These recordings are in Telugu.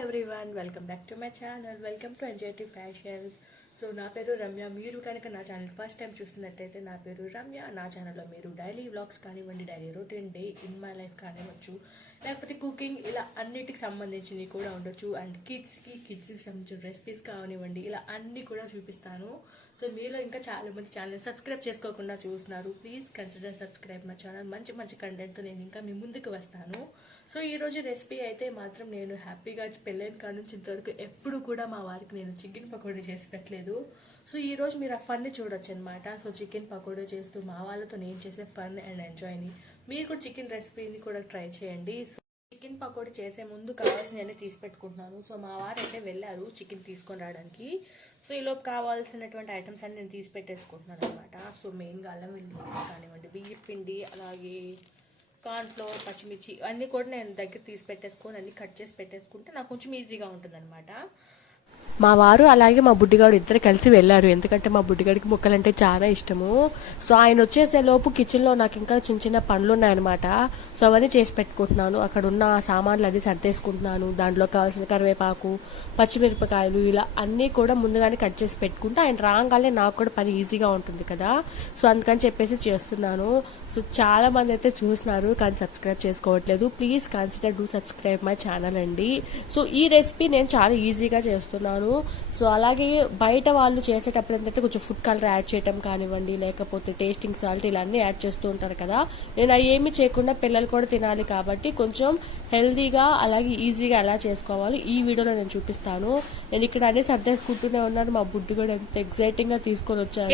Everyone, welcome back to my channel. Welcome to NJT fashions. So నా పేరు రమ్య. మీరు కనుక నా ఛానల్ ఫస్ట్ టైం చూస్తున్నట్టయితే నా పేరు రమ్య. నా ఛానల్లో మీరు డైలీ వ్లాగ్స్ కానివ్వండి, daily routine, day in my life కానివ్వచ్చు, లేకపోతే కుకింగ్, ఇలా అన్నిటికి సంబంధించినవి కూడా ఉండొచ్చు. అండ్ కిడ్స్కి సంబంధించిన రెసిపీస్ కానివ్వండి, ఇలా అన్నీ కూడా చూపిస్తాను. సో మీలో ఇంకా చాలా మంది ఛానల్ సబ్స్క్రైబ్ చేసుకోకుండా చూస్తున్నారు. Please consider subscribe my channel. మంచి మంచి కంటెంట్తో నేను ఇంకా మీ ముందుకు వస్తాను. సో ఈరోజు రెసిపీ అయితే మాత్రం నేను హ్యాపీగా పెళ్ళైన కాడ నుంచి ఇంతవరకు ఎప్పుడు కూడా మా వారికి నేను చికెన్ పకోడీ చేసి పెట్టలేదు. సో ఈరోజు మీరు ఆ ఫన్ని చూడొచ్చు అనమాట. సో చికెన్ పకోడీ చేస్తూ మా వాళ్ళతో నేను చేసే ఫన్ అండ్ ఎంజాయ్ని మీరు కూడా చికెన్ రెసిపీని కూడా ట్రై చేయండి. చికెన్ పకోడీ చేసే ముందు కావాల్సినవి తీసి పెట్టుకుంటున్నాను. సో మా వారు అయితే వెళ్ళారు చికెన్ తీసుకొని రావడానికి. సో ఈలోపు కావాల్సినటువంటి ఐటమ్స్ అన్ని నేను తీసి పెట్టేసుకుంటున్నాను అనమాట. సో మెయిన్గా అల్లం వెల్లుల్లి కానివ్వండి, బియ్యం పిండి, అలాగే కార్న్ఫ్లోర్, పచ్చిమిర్చి అన్నీ కూడా నేను దగ్గర తీసి పెట్టేసుకొని అన్ని కట్ చేసి పెట్టేసుకుంటే నాకు కొంచెం ఈజీగా ఉంటుంది అనమాట. మా వారు అలాగే మా బుడ్డిగాడు ఇద్దరు కలిసి వెళ్ళారు, ఎందుకంటే మా బుడ్డిగాడికి ముక్కలంటే చాలా ఇష్టము. సో ఆయన వచ్చేసే లోపు కిచెన్లో నాకు ఇంకా చిన్న చిన్న పనులు ఉన్నాయన్నమాట. సో అవన్నీ చేసి పెట్టుకుంటున్నాను. అక్కడ ఉన్న సామాన్లు అది సర్దేసుకుంటున్నాను. దాంట్లో కావాల్సిన కరివేపాకు, పచ్చిమిరపకాయలు, ఇలా అన్నీ కూడా ముందుగానే కట్ చేసి పెట్టుకుంటే ఆయన రాగానే నాకు కూడా పని ఈజీగా ఉంటుంది కదా. సో అందుకని చెప్పేసి చేస్తున్నాను. సో చాలా మంది అయితే చూస్తున్నారు కానీ సబ్స్క్రైబ్ చేసుకోవట్లేదు. Please consider do subscribe my channel అండి. సో ఈ రెసిపీ నేను చాలా ఈజీగా చేస్తున్నాను. సో అలాగే బయట వాళ్ళు చేసేటప్పుడు ఏంటంటే కొంచెం ఫుడ్ కలర్ యాడ్ చేయటం కానివ్వండి, లేకపోతే టేస్టింగ్ సాల్ట్, ఇలా అన్నీ యాడ్ చేస్తూ ఉంటారు కదా. నేను అవి ఏమీ చేయకుండా పిల్లలు కూడా తినాలి కాబట్టి కొంచెం హెల్దీగా అలాగే ఈజీగా ఎలా చేసుకోవాలి ఈ వీడియోలో నేను చూపిస్తాను. నేను ఇక్కడ అన్ని సర్దేసుకుంటూనే ఉన్నాను. మా బుడ్డి కూడా ఎంత ఎక్సైటింగ్ గా తీసుకొని వచ్చారు,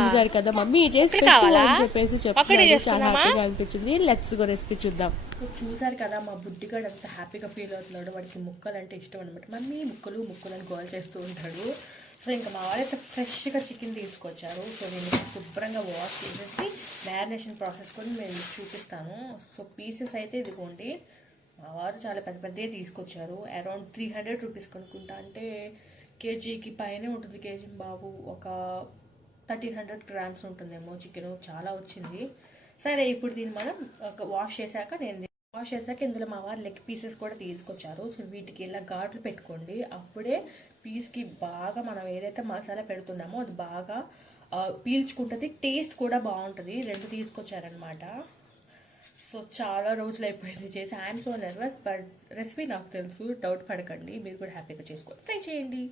చూసారు కదా. మమ్మీ చేసి అని చెప్పేసి చెప్పారు. చాలా హ్యాపీగా అనిపించింది. లెట్స్ గో రెసిపీ చూద్దాం. చూసారు కదా మా బుడ్డిగాడు ఎంత హ్యాపీగా ఫీల్ అవుతున్నాడు. వాడికి ముక్కలు అంటే ఇష్టం అనమాట. మమ్మీ ముక్కలు ముక్కలు అని గోల్ చేస్తూ ఉంటాడు. సో ఇంకా మా వారైతే ఫ్రెష్గా చికెన్ తీసుకొచ్చారు. సో నేను శుభ్రంగా వాష్ చేసేసి మ్యారినేషన్ ప్రాసెస్ కూడా మేము చూపిస్తాను. సో పీసెస్ అయితే ఇదిగోండి, మా వారు చాలా పెద్ద పెద్దగా తీసుకొచ్చారు. అరౌండ్ 300 రూపీస్ కొనుక్కుంటా, అంటే కేజీకి పైనే ఉంటుంది. కేజీ బాబు ఒక 1300 గ్రామ్స్ ఉంటుందేమో చికెన్. చాలా వచ్చింది. సరే ఇప్పుడు దీన్ని మనం వాష్ చేశాక ఇందులో మా వారు లెగ్ పీసెస్ కూడా తీసుకొచ్చారు. సో వీటికి ఇలా ఘాట్లు పెట్టుకోండి. అప్పుడే పీస్కి బాగా మనం ఏదైతే మసాలా పెడుతున్నామో అది బాగా పీల్చుకుంటుంది, టేస్ట్ కూడా బాగుంటుంది. 2 తీసుకొచ్చారనమాట. సో చాలా రోజులు అయిపోయింది చేసి. I'm so nervous, but recipe నాకు తెలుసు, డౌట్ పడకండి. మీరు కూడా హ్యాపీగా చేసుకోండి, ట్రై చేయండి.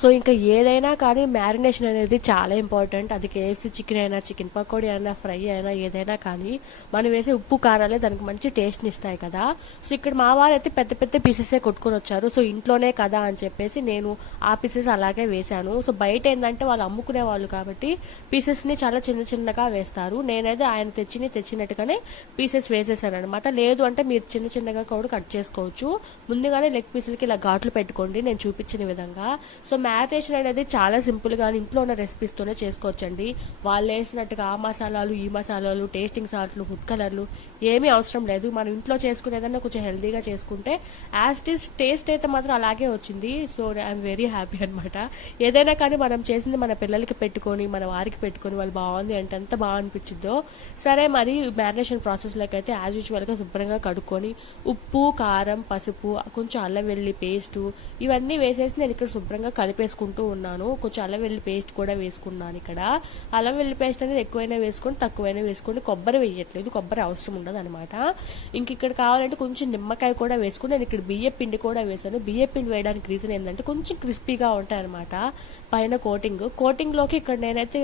సో ఇంకా ఏదైనా కానీ మ్యారినేషన్ అనేది చాలా ఇంపార్టెంట్. అది కేఎఫ్సీ చికెన్ అయినా, చికెన్ పకోడీ అయినా, ఫ్రై అయినా, ఏదైనా కానీ మనం వేసే ఉప్పు కారాలే దానికి మంచి టేస్ట్ని ఇస్తాయి కదా. సో ఇక్కడ మా వారు అయితే పెద్ద పెద్ద పీసెసే కొట్టుకొని వచ్చారు. సో ఇంట్లోనే కదా అని చెప్పేసి నేను ఆ పీసెస్ అలాగే వేశాను. సో బయట ఏంటంటే వాళ్ళు అమ్ముకునే వాళ్ళు కాబట్టి పీసెస్ని చాలా చిన్న చిన్నగా వేస్తారు. నేనైతే ఆయన తెచ్చినట్టుగానే పీసెస్ వేసేసాను అనమాట. లేదు అంటే మీరు చిన్న చిన్నగా కూడా కట్ చేసుకోవచ్చు. ముందుగానే లెగ్ పీసులకి ఇలా ఘాట్లు పెట్టుకోండి నేను చూపించిన విధంగా. సో మ్యారినేషన్ అనేది చాలా సింపుల్గా ఇంట్లో ఉన్న రెసిపీస్తోనే చేసుకోవచ్చండి. వాళ్ళు వేసినట్టుగా ఆ మసాలాలు, ఈ మసాలాలు, టేస్టింగ్ సాల్ట్లు, ఫుడ్ కలర్లు ఏమీ అవసరం లేదు. మనం ఇంట్లో చేసుకునేదన్నా కొంచెం హెల్తీగా చేసుకుంటే యాజ్ ఇట్ ఈస్ టేస్ట్ అయితే మాత్రం అలాగే వచ్చింది. సో ఐఎమ్ వెరీ హ్యాపీ అనమాట. ఏదైనా కానీ మనం చేసింది మన పిల్లలకి పెట్టుకొని, మన వారికి పెట్టుకొని వాళ్ళు బాగుంది అంటే ఎంత బాగా అనిపించిందో. సరే మరి మ్యారినేషన్ ప్రాసెస్లోకి అయితే యాజ్ యూజువల్గా శుభ్రంగా కడుక్కొని ఉప్పు, కారం, పసుపు, కొంచెం అల్లం వెల్లుల్లి పేస్టు ఇవన్నీ వేసేసి నేను ఇక్కడ శుభ్రంగా కలిపేసుకుంటూ ఉన్నాను. కొంచెం అల్లం వెల్లుల్లి పేస్ట్ కూడా వేసుకున్నాను. ఇక్కడ అల్లం వెల్లుల్లి పేస్ట్ అనేది ఎక్కువైనా వేసుకొని తక్కువైనా వేసుకోండి. కొబ్బరి వేయట్లేదు, కొబ్బరి అవసరం ఉండదు అనమాట. ఇంక ఇక్కడ కావాలంటే కొంచెం నిమ్మకాయ కూడా వేసుకుని నేను ఇక్కడ బియ్య పిండి కూడా వేసాను. బియ్య పిండి వేయడానికి రీజన్ ఏంటంటే కొంచెం క్రిస్పీగా ఉంటాయి అనమాట పైన కోటింగ్లోకి. ఇక్కడ నేనైతే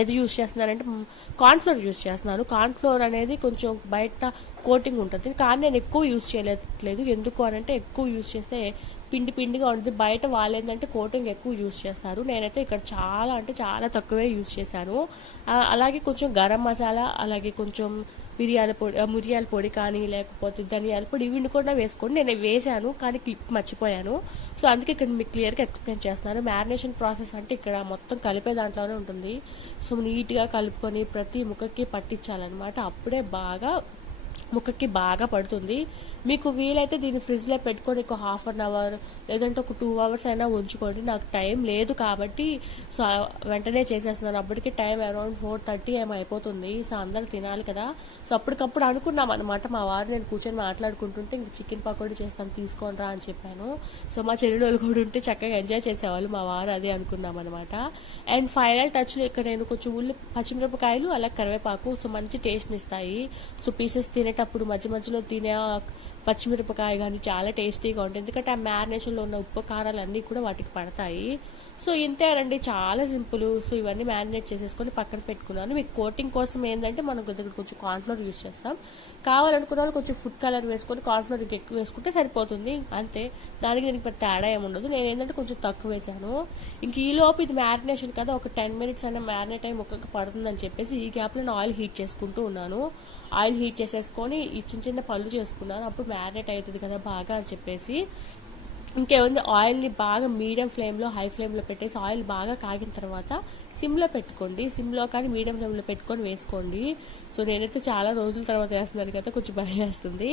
ఏది యూజ్ చేస్తున్నానంటే కార్న్ఫ్లోర్ యూజ్ చేస్తున్నాను. కార్న్ఫ్లోర్ అనేది కొంచెం బయట కోటింగ్ ఉంటుంది కానీ నేను ఎక్కువ యూజ్ చేయలేదు. ఎందుకు అనంటే ఎక్కువ యూజ్ చేస్తే పిండిగా ఉంటుంది. బయట వాళ్ళు ఏంటంటే కోటింగ్ ఎక్కువ యూజ్ చేస్తారు. నేనైతే ఇక్కడ చాలా అంటే చాలా తక్కువే యూజ్ చేశాను. అలాగే కొంచెం గరం మసాలా, అలాగే కొంచెం మిరియాల పొడి కానీ లేకపోతే ధనియాల పొడి ఇవి కూడా వేసుకోండి. నేను వేసాను కానీ క్లిప్ మర్చిపోయాను. సో అందుకే ఇక్కడ మీకు క్లియర్గా ఎక్స్ప్లెయిన్ చేస్తున్నాను. మ్యారినేషన్ ప్రాసెస్ అంటే ఇక్కడ మొత్తం కలిపే దాంట్లోనే ఉంటుంది. సో నీట్గా కలుపుకొని ప్రతి ముక్కకి పట్టించాలన్నమాట. అప్పుడే బాగా ముక్కకి బాగా పడుతుంది. మీకు వీలైతే దీన్ని ఫ్రిడ్జ్లో పెట్టుకొని ఒక హాఫ్ అన్ అవర్ లేదంటే ఒక 2 అవర్స్ అయినా ఉంచుకోండి. నాకు టైం లేదు కాబట్టి సో వెంటనే చేసేస్తున్నాను. అప్పటికి టైం అరౌండ్ 4:30 ఏమో అయిపోతుంది. సో అందరు తినాలి కదా. సో అప్పటికప్పుడు అనుకున్నాం అనమాట, మా వారు నేను కూర్చొని మాట్లాడుకుంటుంటే ఇంక చికెన్ పకోడీ చేస్తాను తీసుకోండి రా అని చెప్పాను. సో మా చెల్లెలు కూడా ఉంటే చక్కగా ఎంజాయ్ చేసేవాళ్ళు, మా వారు అదే అనుకున్నాం అనమాట. అండ్ ఫైనల్ టచ్లో ఇక్కడ నేను కొంచెం పచ్చిమిరపకాయలు అలా కరివేపాకు సో మంచి టేస్ట్ని ఇస్తాయి. సో పీసెస్ తినేటప్పుడు మధ్య మధ్యలో తినే పచ్చిమిరపకాయ కానీ చాలా టేస్టీగా ఉంటుంది, ఎందుకంటే ఆ మ్యారినేషన్లో ఉన్న ఉప్పు కారాలు అన్నీ కూడా వాటికి పడతాయి. సో ఇంతేనండి, చాలా సింపుల్. సో ఇవన్నీ మ్యారినేట్ చేసేసుకొని పక్కన పెట్టుకున్నాను. మీకు కోటింగ్ కోసం ఏంటంటే మనం దగ్గర కొంచెం కార్న్ఫ్లోర్ యూస్ చేస్తాం. కావాలనుకున్న వాళ్ళు కొంచెం ఫుడ్ కలర్ వేసుకొని కార్న్ఫ్లోర్ ఎక్కువ వేసుకుంటే సరిపోతుంది, అంతే. దానికి దీనికి పెద్ద తేడా ఏముండదు. నేను ఏంటంటే కొంచెం తక్కువ వేసాను. ఇంక ఈలోపు ఇది మ్యారినేషన్ కదా, ఒక 10 minutes అయినా మ్యారినేట్ అయ్యి ముక్కకి పడుతుందని చెప్పేసి ఈ గ్యాప్లో నేను ఆయిల్ హీట్ చేసుకుంటూ ఉన్నాను. ఆయిల్ హీట్ చేసేసుకొని ఈ చిన్న చిన్న పళ్ళు చేసుకున్నాను. అప్పుడు మ్యారినేట్ అవుతుంది కదా బాగా అని చెప్పేసి ఇంకేముంది, ఆయిల్ని బాగా మీడియం ఫ్లేమ్లో హై ఫ్లేమ్లో పెట్టేసి ఆయిల్ బాగా కాగిన తర్వాత సిమ్లో పెట్టుకోండి. సిమ్లో కానీ మీడియం ఫ్లేమ్లో పెట్టుకొని వేసుకోండి. సో నేనైతే చాలా రోజుల తర్వాత వేస్తున్నాను కదా, కొంచెం భయం వేస్తుంది.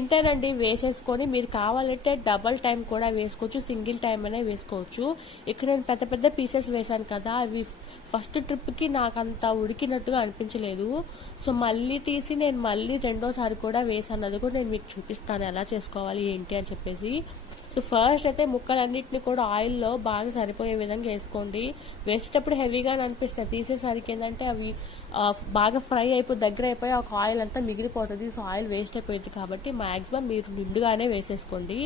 ఇంతేనండి, వేసేసుకొని మీరు కావాలంటే డబల్ టైం కూడా వేసుకోవచ్చు, సింగిల్ టైం అయినా వేసుకోవచ్చు. ఇక్కడ నేను పెద్ద పెద్ద పీసెస్ వేసాను కదా, అవి ఫస్ట్ ట్రిప్కి నాకు అంత ఉడికినట్టుగా అనిపించలేదు. సో మళ్ళీ తీసి నేను మళ్ళీ రెండోసారి కూడా వేసాను. అది కూడా నేను మీకు చూపిస్తాను ఎలా చేసుకోవాలి ఏంటి అని చెప్పేసి. సో ఫస్ట్ అయితే ముక్కలన్నింటినీ కూడా ఆయిల్లో బాగా సరిపోయే విధంగా వేసుకోండి. వేసేటప్పుడు హెవీగా అనిపిస్తాయి, తీసేసరికి ఏంటంటే అవి బాగా ఫ్రై అయిపోయి దగ్గర అయిపోయి ఒక ఆయిల్ అంతా మిగిలిపోతుంది. సో ఆయిల్ వేస్ట్ అయిపోయింది కాబట్టి మ్యాక్సిమం మీరు నిండుగానే వేసేసుకోండి.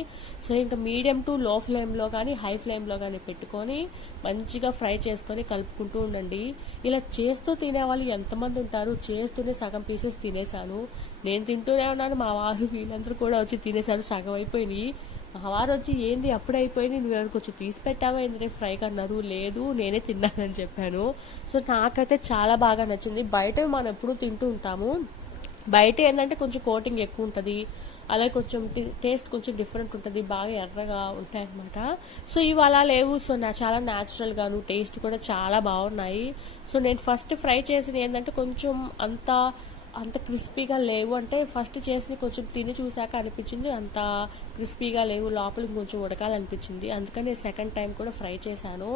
సో ఇంకా మీడియం టు లో ఫ్లేమ్లో కానీ హై ఫ్లేమ్లో కానీ పెట్టుకొని మంచిగా ఫ్రై చేసుకొని కలుపుకుంటూ ఉండండి. ఇలా చేస్తూ తినేవాళ్ళు ఎంతమంది ఉంటారు, చేస్తూనే సగం పీసెస్ తినేసాను. నేను తింటూనే ఉన్నాను, మా వారు వీళ్ళందరూ కూడా వచ్చి తినేసారు, సగం అయిపోయినాయి. మా వారు వచ్చి ఏంది అప్పుడు అయిపోయింది, నువ్వు కొంచెం తీసి పెట్టావా ఏంటంటే ఫ్రైకి అన్నారు. లేదు నేనే తిన్నానని చెప్పాను. సో నాకైతే చాలా బాగా నచ్చింది. బయట మనం ఎప్పుడూ తింటూ ఉంటాము, బయట ఏంటంటే కొంచెం కోటింగ్ ఎక్కువ ఉంటుంది, అలాగే కొంచెం టేస్ట్ కొంచెం డిఫరెంట్ ఉంటుంది, బాగా ఎర్రగా ఉంటాయి అన్నమాట. సో ఇవి అలా లేవు. సో చాలా న్యాచురల్గాను టేస్ట్ కూడా చాలా బాగున్నాయి. సో నేను ఫస్ట్ ఫ్రై చేసిన ఏంటంటే కొంచెం అంత క్రిస్పీగా లేవు, అంటే ఫస్ట్ చేసి కొంచెం తిని చూసాక అనిపించింది అంత క్రిస్పీగా లేవు, లోపలికి కొంచెం ఉడకాలనిపించింది. అందుకని సెకండ్ టైం కూడా ఫ్రై చేశాను.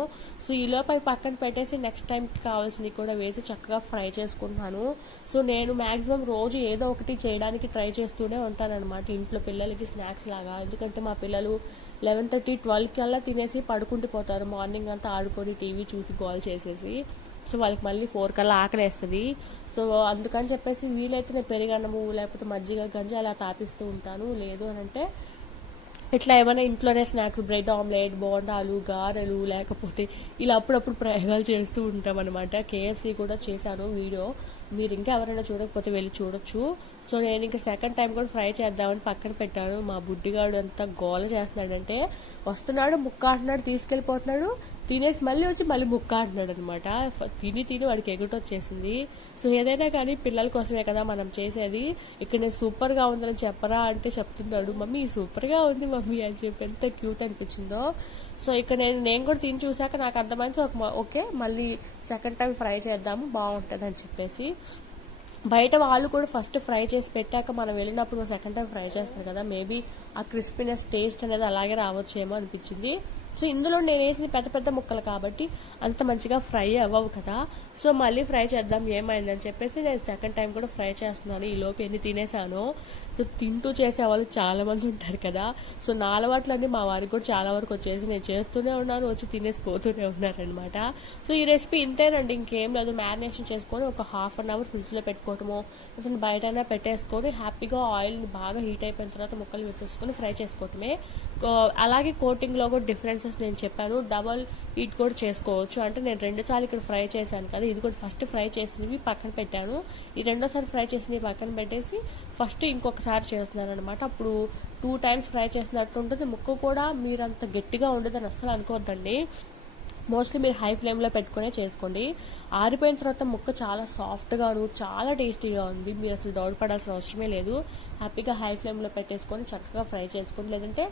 సో ఈలోపు అవి పక్కన పెట్టేసి నెక్స్ట్ టైంకి కావాల్సినవి కూడా వేసి చక్కగా ఫ్రై చేసుకుంటున్నాను. సో నేను మ్యాక్సిమం రోజు ఏదో ఒకటి చేయడానికి ట్రై చేస్తూనే ఉంటానన్నమాట ఇంట్లో పిల్లలకి స్నాక్స్ లాగా. ఎందుకంటే మా పిల్లలు 11:30, 12 కల్లా తినేసి పడుకుంటూ పోతారు, మార్నింగ్ అంతా ఆడుకొని టీవీ చూసి గోల్ చేసేసి. సో వాళ్ళకి మళ్ళీ 4 కల్లా ఆకలి వేస్తుంది. సో అందుకని చెప్పేసి వీలైతే నేను పెరుగన్నము లేకపోతే మజ్జిగ గంజి అలా తాపిస్తూ ఉంటాను. లేదు అని అంటే ఇట్లా ఏమైనా ఇంట్లోనే స్నాక్స్, బ్రెడ్ ఆమ్లెట్, బోండాలు, గారెలు, లేకపోతే ఇలా అప్పుడప్పుడు ప్రయోగాలు చేస్తూ ఉంటాం అనమాట. KFC కూడా చేశాను వీడియో, మీరు ఇంకా ఎవరైనా చూడకపోతే వెళ్ళి చూడొచ్చు. సో నేను ఇంకా సెకండ్ టైం కూడా ఫ్రై చేద్దామని పక్కన పెట్టాను. మా బుడ్డిగాడు అంతా గోల చేస్తున్నాడంటే, వస్తున్నాడు ముక్క అంటున్నాడు, తీసుకెళ్ళిపోతున్నాడు, తినేసి మళ్ళీ వచ్చి మళ్ళీ ముక్క అంటున్నాడు అనమాట. తిని వాడికి ఎగుట వచ్చేసింది. సో ఏదైనా కానీ పిల్లల కోసమే కదా మనం చేసేది. ఇక్కడ నేను సూపర్గా ఉందని చెప్పరా అంటే చెప్తున్నాడు, మమ్మీ సూపర్గా ఉంది మమ్మీ అని చెప్పి, ఎంత క్యూట్ అనిపించిందో. సో ఇక్కడ నేను కూడా తిని చూసాక నాకు అర్థమైంది, ఓకే మళ్ళీ సెకండ్ టైం ఫ్రై చేద్దాము బాగుంటుంది అని చెప్పేసి. బయట వాళ్ళు కూడా ఫస్ట్ ఫ్రై చేసి పెట్టాక మనం వెళ్ళినప్పుడు సెకండ్ టైం ఫ్రై చేస్తారు కదా, మేబీ ఆ క్రిస్పీనెస్ టేస్ట్ అనేది అలాగే రావచ్చేమో అనిపించింది. సో ఇందులో నేను వేసిన పెద్ద పెద్ద ముక్కలు కాబట్టి అంత మంచిగా ఫ్రై అవ్వవు కదా. సో మళ్ళీ ఫ్రై చేద్దాం ఏమైందని చెప్పేసి నేను సెకండ్ టైం కూడా ఫ్రై చేస్తున్నాను. ఈ లోపు ఎన్ని తినేసాను. సో తింటూ చేసేవాళ్ళు చాలా మంది ఉంటారు కదా. సో నా అలవాట్లన్నీ మా వారికి కూడా చాలా వరకు వచ్చేసి నేను చేస్తూనే ఉన్నాను, వచ్చి తినేసి పోతూనే ఉన్నారనమాట. సో ఈ రెసిపీ ఇంతేనండి, ఇంకేం లేదు. మ్యారినేషన్ చేసుకొని ఒక హాఫ్ అన్ అవర్ ఫ్రిడ్జ్లో పెట్టుకోవటము, అతను బయటైనా పెట్టేసుకొని హ్యాపీగా ఆయిల్ని బాగా హీట్ అయిపోయిన తర్వాత ముక్కలు వేసేసుకొని ఫ్రై చేసుకోవటమే. అలాగే కోటింగ్లో కూడా డిఫరెన్సెస్ నేను చెప్పాను, డబల్ హీట్ కూడా చేసుకోవచ్చు. అంటే నేను 2 సార్లు ఇక్కడ ఫ్రై చేశాను కదా, ఇది కూడా ఫస్ట్ ఫ్రై చేసినవి పక్కన పెట్టాను, ఈ 2వ సారి ఫ్రై చేసినవి పక్కన పెట్టేసి ఫస్ట్ ఇంకొకసారి చేస్తున్నాను అనమాట. అప్పుడు 2 times ఫ్రై చేసినట్టు ఉంటుంది. ముక్క కూడా మీరు అంత గట్టిగా ఉండదని అస్సలు అనుకోవద్దండి. మోస్ట్లీ మీరు హై ఫ్లేమ్లో పెట్టుకునే చేసుకోండి. ఆరిపోయిన తర్వాత ముక్క చాలా సాఫ్ట్గాను చాలా టేస్టీగా ఉంది. మీరు అసలు డౌట్ పడాల్సిన అవసరమే లేదు. హ్యాపీగా హై ఫ్లేమ్లో పెట్టేసుకొని చక్కగా ఫ్రై చేసుకోండి, లేదంటే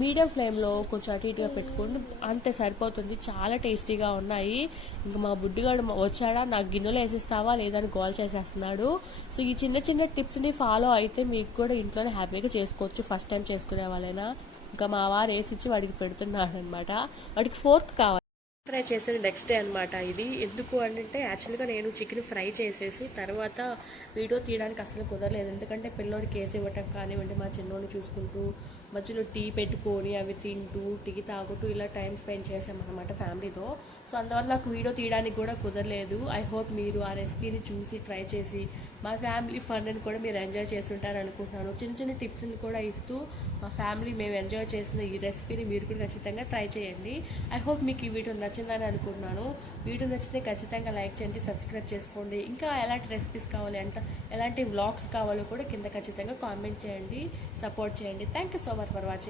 మీడియం ఫ్లేమ్లో కొంచెం అటు ఇటుగా పెట్టుకోండి, అంతే సరిపోతుంది. చాలా టేస్టీగా ఉన్నాయి. ఇంకా మా బుడ్డిగాడు వచ్చాడా, నాకు గిన్నెలో వేసిస్తావా లేదని గోల్ చేసేస్తున్నాడు. సో ఈ చిన్న చిన్న టిప్స్ని ఫాలో అయితే మీకు కూడా ఇంట్లోనే హ్యాపీగా చేసుకోవచ్చు, ఫస్ట్ టైం చేసుకునే వాళ్ళైనా. ఇంకా మా వారు వేసి ఇచ్చి వాడికి పెడుతున్నాడు అనమాట. వాడికి ఫోర్క్ కావాలి. ఫ్రై చేసేది నెక్స్ట్ డే అనమాట ఇది. ఎందుకు అంటే యాక్చువల్గా నేను చికెన్ ఫ్రై చేసేసి తర్వాత వీడియో తీయడానికి అసలు కుదరలేదు. ఎందుకంటే పిల్లోడికి కేసు ఇవ్వటం కానివ్వండి, మా చిన్నోడిని చూసుకుంటూ మధ్యలో టీ పెట్టుకొని అవి తింటూ టీ తాగుతూ ఇలా టైం స్పెండ్ చేసామన్నమాట ఫ్యామిలీతో. సో అందువల్ల నాకు వీడియో తీయడానికి కూడా కుదరలేదు. ఐ హోప్ మీరు ఆ రెసిపీని చూసి ట్రై చేసి మా ఫ్యామిలీ ఫండ్ని కూడా మీరు ఎంజాయ్ చేస్తుంటారు అనుకుంటున్నాను. చిన్న చిన్న టిప్స్ని కూడా ఇస్తూ మా ఫ్యామిలీ మేము ఎంజాయ్ చేసిన ఈ రెసిపీని మీరు కూడా ఖచ్చితంగా ట్రై చేయండి. ఐ హోప్ మీకు ఈ వీడియో నచ్చిందని అనుకుంటున్నాను. వీడియో నచ్చితే ఖచ్చితంగా లైక్ చేయండి, సబ్స్క్రైబ్ చేసుకోండి. ఇంకా ఎలాంటి రెసిపీస్ కావాలి అంటే ఎలాంటి వ్లాగ్స్ కావాలో కూడా కింద ఖచ్చితంగా కామెంట్ చేయండి, సపోర్ట్ చేయండి. Thank you so much for watching.